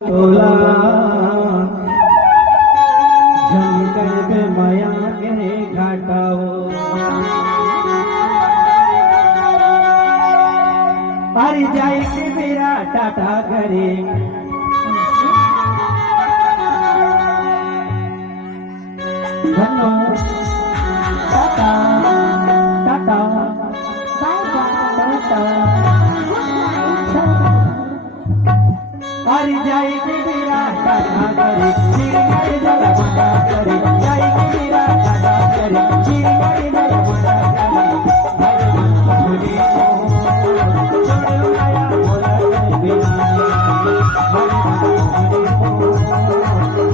तोला झमकर पे माया के घाटाओ अरे जाए के मेरा टाटा करे धनो टाटा टाटा अरे जाए के मेरा टाटा करे चिर करे जला मना करे जाए के मेरा टाटा करे चिर करे जला मना करे हरे मन भोले छोड़ आया बोला बिना हरे मन भोले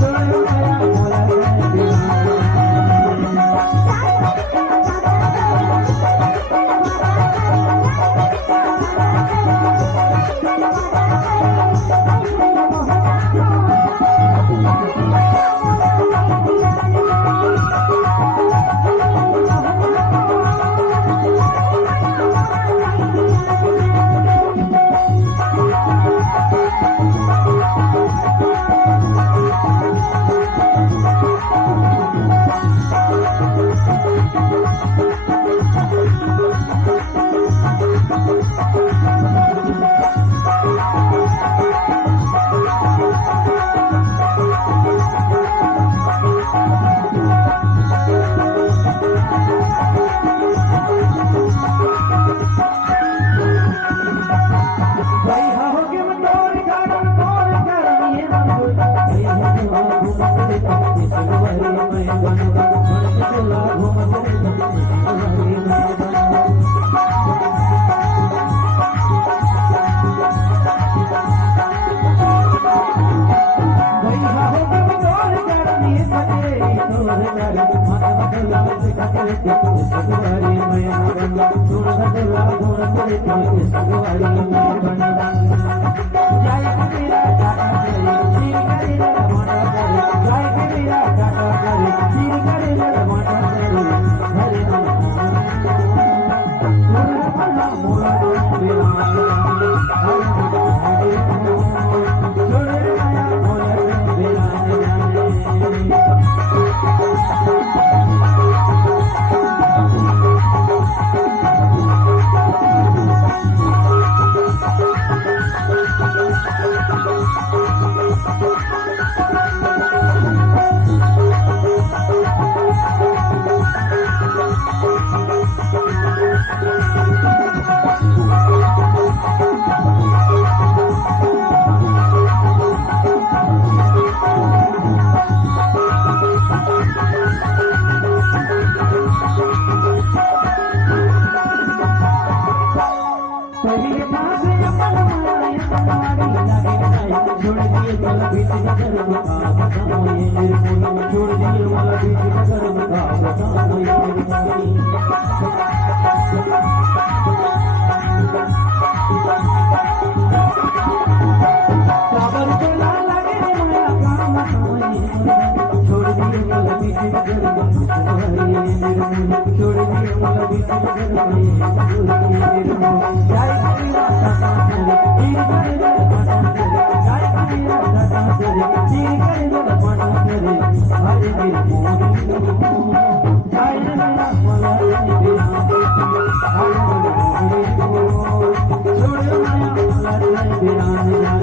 छोड़ आया बोला बिना Hare